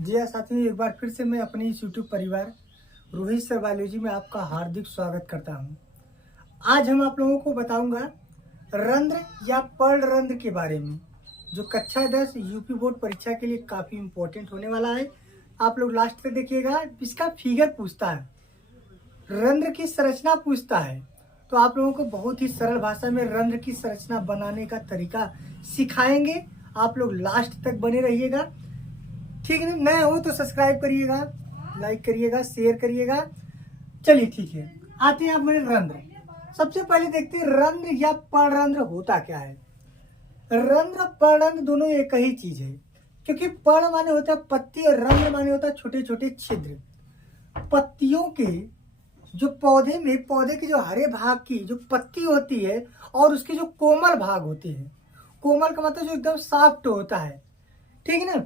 जी हाँ साथियों, एक बार फिर से मैं अपने इस यूट्यूब परिवार रोहित सर बायोलॉजी में आपका हार्दिक स्वागत करता हूँ। आज हम आप लोगों को बताऊंगा रंध्र या पर्णरंध्र के बारे में, जो कक्षा 10 यूपी बोर्ड परीक्षा के लिए काफ़ी इम्पोर्टेंट होने वाला है। आप लोग लास्ट तक देखिएगा। इसका फिगर पूछता है, रंध्र की संरचना पूछता है, तो आप लोगों को बहुत ही सरल भाषा में रंध्र की संरचना बनाने का तरीका सिखाएंगे। आप लोग लास्ट तक बने रहिएगा, ठीक है। नए हो तो सब्सक्राइब करिएगा, लाइक करिएगा, शेयर करिएगा। चलिए ठीक है, आते हैं अपने रंध्र। सबसे पहले देखते हैं रंध्र या पर्णरंध्र होता क्या है। रंध्र पर्णरंध्र दोनों एक ही चीज है, क्योंकि पर्ण माने होता है पत्ती और रंध्र माने होता है छोटे छोटे छिद्र। पत्तियों के जो पौधे के जो हरे भाग की जो पत्ती होती है और उसके जो कोमल भाग होते हैं, कोमल का मतलब जो एकदम सॉफ्ट होता है, ठीक है ना।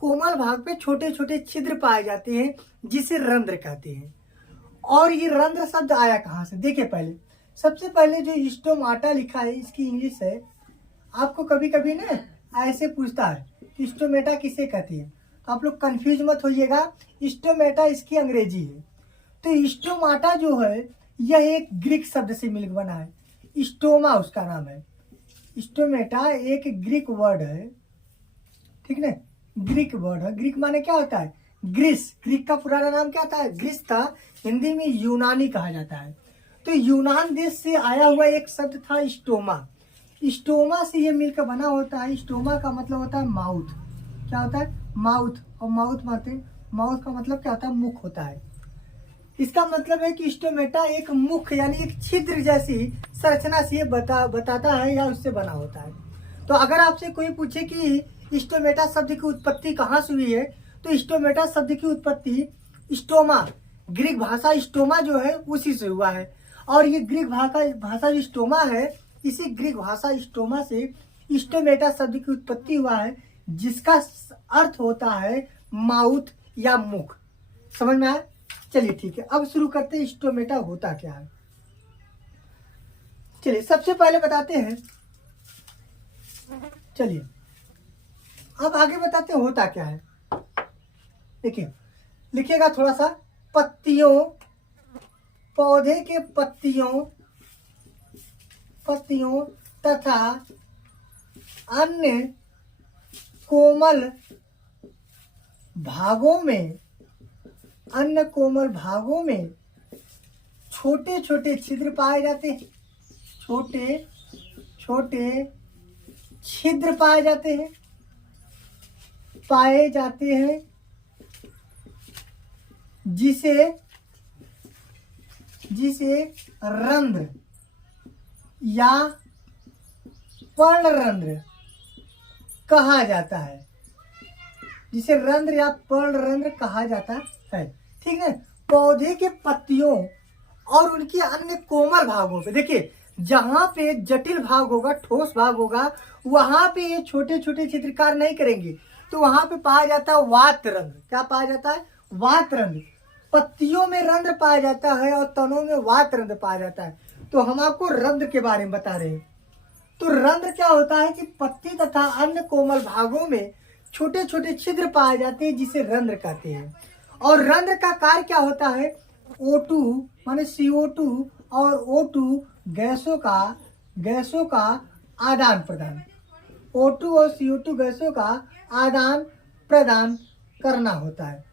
कोमल भाग पे छोटे छोटे छिद्र पाए जाते हैं, जिसे रंध्र कहते हैं। और ये रंध्र शब्द आया कहाँ से, देखिए पहले सबसे पहले जो स्टोमाटा लिखा है, इसकी इंग्लिश है। आपको कभी कभी ना ऐसे पूछता है कि स्टोमेटा किसे कहते हैं, तो आप लोग कंफ्यूज मत होइएगा। स्टोमेटा इसकी अंग्रेजी है। तो स्टोमाटा जो है यह एक ग्रीक शब्द से मिलकर बना है। स्टोमा उसका नाम है। स्टोमेटा एक ग्रीक वर्ड है, ठीक है। ग्रीक वर्ड है। ग्रीक माने क्या होता है, ग्रीस। ग्रीक का पुराना नाम क्या था, ग्रीस था। हिंदी में यूनानी कहा जाता है। तो यूनान देश से आया हुआ एक शब्द था स्टोमा। स्टोमा से ये मिलकर बना होता है। स्टोमा का मतलब होता है माउथ। क्या होता है, माउथ। और माउथ का मतलब क्या होता है, मुख होता है। इसका मतलब है कि स्टोमेटा एक मुख यानी एक छिद्र जैसी संरचना से बताता है या उससे बना होता है। तो अगर आपसे कोई पूछे कि स्टोमेटा शब्द की उत्पत्ति कहाँ से हुई है, तो स्टोमेटा शब्द की उत्पत्ति स्टोमा, ग्रीक भाषा स्टोमा जो है उसी से हुआ है। और ये ग्रीक भाषा जो स्टोमा है, इसी ग्रीक भाषा स्टोमा से स्टोमेटा शब्द की उत्पत्ति हुआ है, जिसका अर्थ होता है माउथ या मुख। समझ में आया। चलिए ठीक है, अब शुरू करते हैं स्टोमेटा होता क्या है। चलिए सबसे पहले बताते हैं। चलिए अब आगे बताते हैं होता क्या है। देखिए लिखिएगा थोड़ा सा। पत्तियों, पौधे के पत्तियों तथा अन्य कोमल भागों में छोटे छोटे छिद्र पाए जाते हैं। छोटे छोटे छिद्र पाए जाते हैं, जिसे रंध्र या पर्णरंध्र कहा जाता है। जिसे रंध्र या पर्णरंध्र कहा जाता है, ठीक है। पौधे के पत्तियों और उनके अन्य कोमल भागों पे, देखिए जहां पे जटिल भाग होगा, ठोस भाग होगा, वहां पे ये छोटे छोटे चित्रकार नहीं करेंगे, तो वहां पे पाया जाता है वात रंध्र। क्या पाया जाता है, वात रंध्र। पत्तियों में रंध्र पाया जाता है और तनों में वात रंध्र पाया जाता है। तो हम आपको रंध्र के बारे में बता रहे हैं। तो रंध्र क्या होता है कि पत्ती तथा अन्य कोमल भागों में छोटे छोटे छिद्र पाए जाते हैं, जिसे रंध्र कहते हैं। और रंध्र का कार्य क्या होता है, O2 माने CO2 और O2 गैसों का आदान प्रदान। O2 और CO2 गैसों का आदान प्रदान करना होता है।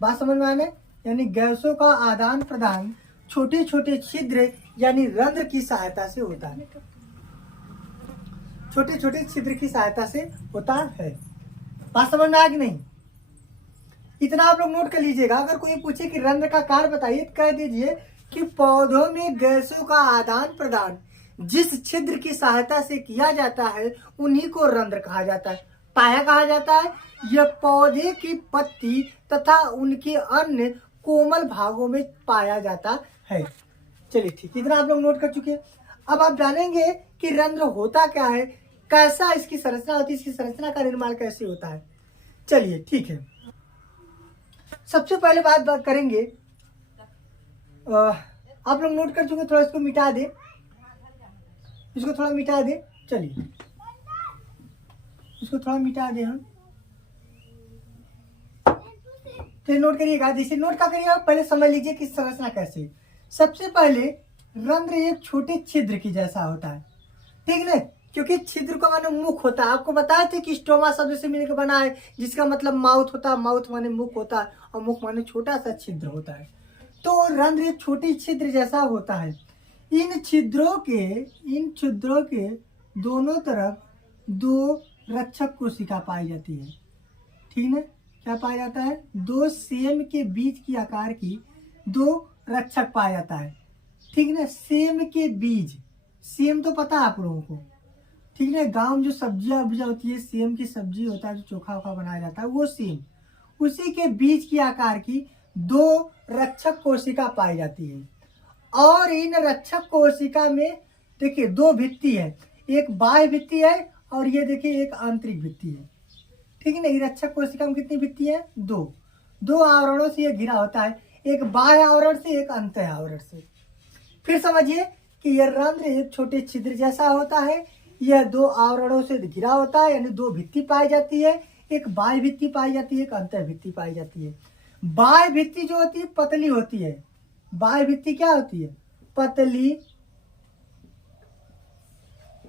बात समझ में आने, यानी गैसों का आदान प्रदान छोटे छोटे छिद्र यानी रंध्र की सहायता से होता है। छोटे छोटे छिद्र की सहायता से होता है। बात समझ में आ कि नहीं, इतना आप लोग नोट कर लीजिएगा। अगर कोई पूछे कि रंध्र का कार्य बताइए, तो कह दीजिए कि पौधों में गैसों का आदान प्रदान जिस छिद्र की सहायता से किया जाता है, उन्हीं को रंध्र कहा जाता है। पाया कहा जाता है यह पौधे की पत्ती तथा उनके अन्य कोमल भागों में पाया जाता है। चलिए ठीक, इतना आप लोग नोट कर चुके हैं। अब आप जानेंगे कि रंध्र होता क्या है, कैसा इसकी संरचना होती है, इसकी संरचना का निर्माण कैसे होता है। चलिए ठीक है, सबसे पहले बात करेंगे। आप लोग नोट कर चुके, थोड़ा इसको मिटा दे, इसको थोड़ा मिटा दे। चलिए इसको थोड़ा मिटा दे हम। तो ये नोट करिएगा। जैसे नोट क्या करिएगा, पहले समझ लीजिए कि संरचना कैसे। सबसे पहले रंध्र एक छोटे छिद्र की जैसा होता है, ठीक ना, क्योंकि छिद्र का माने मुख होता है। आपको बताए थे कि स्टोमा शब्द से मिलकर बना है, जिसका मतलब माउथ होता है। माउथ माने मुख होता है, और मुख माने छोटा सा छिद्र होता है। तो रंध्र एक छोटी छिद्र जैसा होता है। इन छिद्रों के दोनों तरफ दो रक्षक कोशिका पाई जाती है, ठीक है। क्या पाया जाता है? दो सेम के बीज की आकार की दो रक्षक पाया जाता है, ठीक है। सेम के बीज, सेम तो पता है आप लोगों को, ठीक है। गांव में जो सब्जियां उपजा होती है, सेम की सब्जी होता है, जो चोखा वोखा बनाया जाता है, वो सेम, उसी के बीज की आकार की दो रक्षक कोशिका पाई जाती है। और इन रक्षक कोशिका में देखिए दो भित्ति है, एक बाह्य भित्ति है और ये देखिए एक आंतरिक भित्ति है, ठीक है ना। ये रक्षक कोशिका में कितनी भित्ति है? दो आवरणों से ये घिरा होता है, एक बाह्य आवरण से, एक अंत आवरण से। फिर समझिए कि यह रंध्र एक छोटे छिद्र जैसा होता है। यह दो आवरणों से घिरा होता है, यानी दो भित्ति पाई जाती है, एक बाह्य भित्ति पाई जाती है, एक अंतर भित्ति पाई जाती है। बाह्य भित्ति जो होती है पतली होती है। बाह्य भित्ति क्या होती है?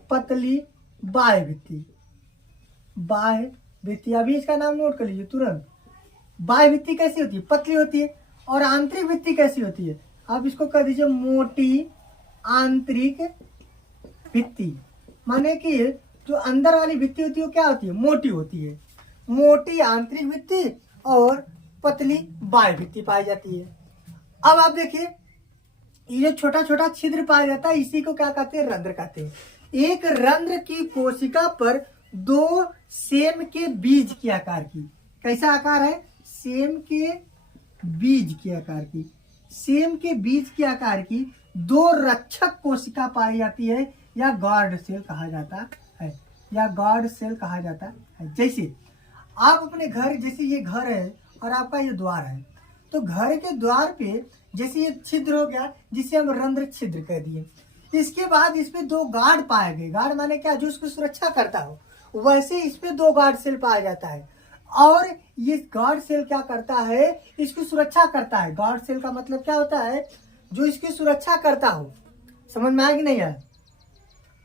पतली बाह्य भित्ति। बाह्य भित्ति, अभी इसका नाम नोट कर लीजिए तुरंत। बाह्य भित्ति कैसी होती है? पतली होती है। और आंतरिक भित्ति कैसी होती है? आप इसको कह दीजिए मोटी आंतरिक भित्ति। माने कि जो अंदर वाली भित्ति होती है वो क्या होती है? मोटी होती है। मोटी आंतरिक भित्ति और पतली बाह्य भित्ति पाई जाती है। अब आप देखिए, ये छोटा छोटा छिद्र पाया जाता है, इसी को क्या कहते हैं? रंध्र कहते हैं। एक रंध्र की कोशिका पर दो सेम के बीज की आकार की, कैसा आकार है? सेम के बीज की आकार की, सेम के बीज की आकार की दो रक्षक कोशिका पाई जाती है, या गार्ड सेल कहा जाता है, या गार्ड सेल कहा जाता है। जैसे आप अपने घर, जैसे ये घर है और आपका ये द्वार है, तो घर के द्वार पे जैसे ये छिद्र हो गया, जिसे हम रंध्र छिद्र कह दिए। इसके बाद इसमें दो गार्ड पाए गए। गार्ड माने क्या? जो उसकी सुरक्षा करता हो। वैसे इसमें दो गार्ड सेल पाया जाता है, और ये गार्ड सेल क्या करता है? इसकी सुरक्षा करता है। गार्ड सेल का मतलब क्या होता है? जो इसकी सुरक्षा करता हो। समझ में आया कि नहीं आया?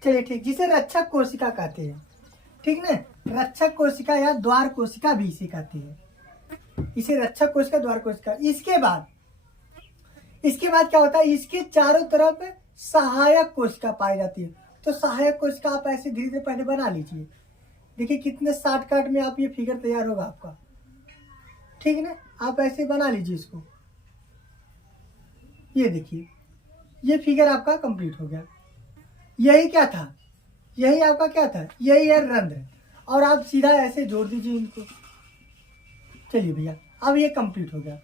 चलिए ठीक, जिसे रक्षक कोशिका कहते हैं, ठीक ना। रक्षक कोशिका या द्वार कोशिका भी इसे कहते हैं। इसे रक्षक कोशिका, द्वार कोशिका। इसके बाद क्या होता है? इसके चारों तरफ सहायक कोशिका पाई जाती है। तो सहायक कोशिका आप ऐसे धीरे धीरे पहले बना लीजिए। देखिए कितने शॉर्टकट में आप ये फिगर तैयार होगा आपका, ठीक है ना। आप ऐसे बना लीजिए इसको। ये देखिए, ये फिगर आपका कंप्लीट हो गया। यही क्या था? यही आपका क्या था? यही है रंध्र। और आप सीधा ऐसे जोड़ दीजिए इनको। चलिए भैया, अब ये कंप्लीट हो गया।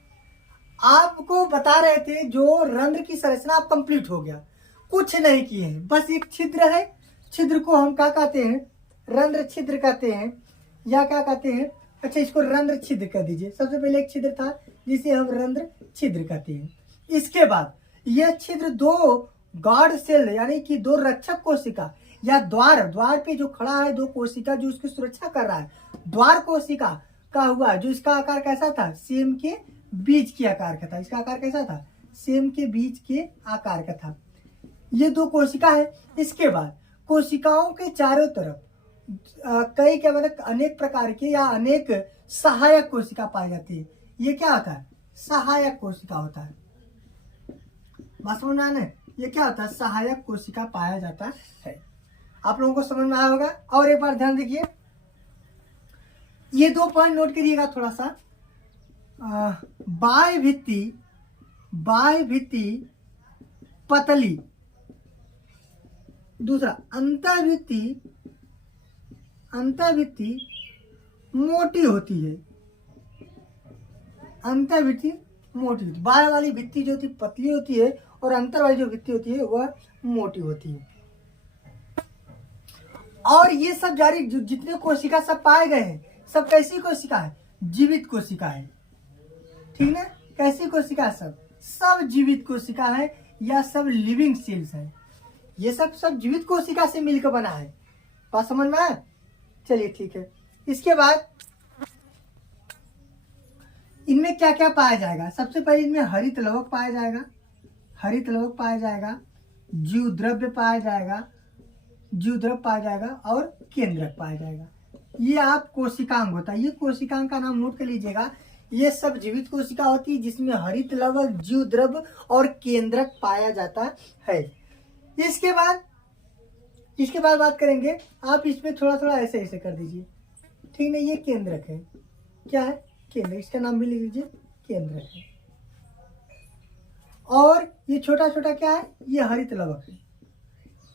आपको बता रहे थे जो रंध्र की संरचना अब कंप्लीट हो गया। कुछ नहीं किए हैं, बस एक छिद्र है। छिद्र को हम क्या कहते हैं? रंध्र छिद्र कहते हैं, या क्या कहते हैं? अच्छा, इसको रंध्र छिद्र कह दीजिए। सबसे पहले एक छिद्र था जिसे हम रंध्र छिद्र कहते हैं। इसके बाद यह छिद्र दो गार्ड सेल, यानी कि दो रक्षक कोशिका, या द्वार पे जो खड़ा है, दो कोशिका जो उसकी सुरक्षा कर रहा है, द्वार कोशिका का हुआ। जो इसका आकार कैसा था? सेम के बीज के आकार का था। इसका आकार कैसा था? सेम के बीज के आकार का था। ये दो कोशिका है। इसके बाद कोशिकाओं के चारों तरफ कई क्या मतलब अनेक प्रकार के या अनेक सहायक कोशिका पाई जाती है। ये क्या होता है? सहायक कोशिका होता है। बात समझ में आना है? ये क्या होता है? सहायक कोशिका पाया जाता है। आप लोगों को समझ में आया होगा। और एक बार ध्यान देखिए, ये दो पॉइंट नोट करिएगा थोड़ा सा। बाह्य भित्ति पतली, दूसरा अंतःभित्ति मोटी होती है। अंतःभित्ति मोटी होती है। बाहर वाली भित्ति जो होती है पतली होती है, और अंतर वाली जो भित्ति होती है वह मोटी होती है। और ये सब जारी जितने कोशिका सब पाए गए हैं, सब कैसी कोशिका है? जीवित कोशिका है, ठीक है। कैसी कोशिका है? सब जीवित कोशिका है, या सब लिविंग सेल्स है। ये सब जीवित कोशिका से मिलकर बना है। बात समझ में आया? चलिए ठीक है। इसके बाद इनमें क्या क्या पाया जाएगा? सबसे पहले इनमें हरित लवक पाया जाएगा, हरित लवक पाया जाएगा, जीव द्रव्य पाया जाएगा, जीव द्रव्य पाया जाएगा और केंद्रक पाया जाएगा। ये आप कोशिकांग होता है, ये कोशिकांग का नाम नोट कर लीजिएगा। ये सब जीवित कोशिका होती है जिसमें हरित लवक, जीव द्रव्य और केंद्रक पाया जाता है। इसके बाद बात करेंगे, आप इसमें थोड़ा थोड़ा ऐसे ऐसे कर दीजिए, ठीक है। ये केंद्रक है, क्या है? केंद्रक, इसका नाम भी लिख लीजिए, केंद्रक है। और ये छोटा छोटा क्या है? ये हरित लवक है।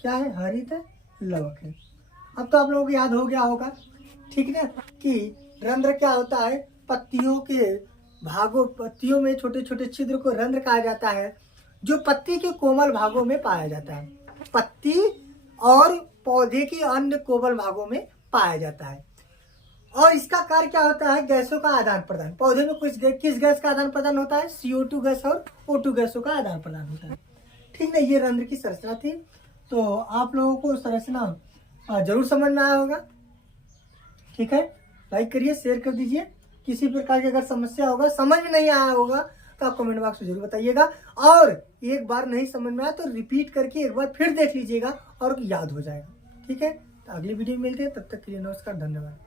क्या है? हरित लवक है। अब तो आप लोगों को याद हो गया होगा, ठीक है, कि रंध्र क्या होता है? पत्तियों के भागों, पत्तियों में छोटे छोटे छिद्र को रंध्र कहा जाता है, जो पत्ती के कोमल भागों में पाया जाता है। पत्ती और पौधे के अन्य कोमल भागों में पाया जाता है। और इसका कार्य क्या होता है? गैसों का आदान प्रदान। पौधे में किस गैस का आदान प्रदान होता है? CO2 गैस और O2 गैसों का आदान प्रदान होता है, ठीक है। ये रंध्र की संरचना थी। तो आप लोगों को संरचना जरूर समझ में आया होगा, ठीक है। लाइक करिए, शेयर कर दीजिए। किसी प्रकार की अगर समस्या होगा, समझ में नहीं आया होगा, तो आप कमेंट बॉक्स में जरूर बताइएगा। और एक बार नहीं समझ में आया तो रिपीट करके एक बार फिर देख लीजिएगा और याद हो जाएगा, ठीक है। तो अगली वीडियो में मिलते हैं, तब तक के लिए नमस्कार, धन्यवाद।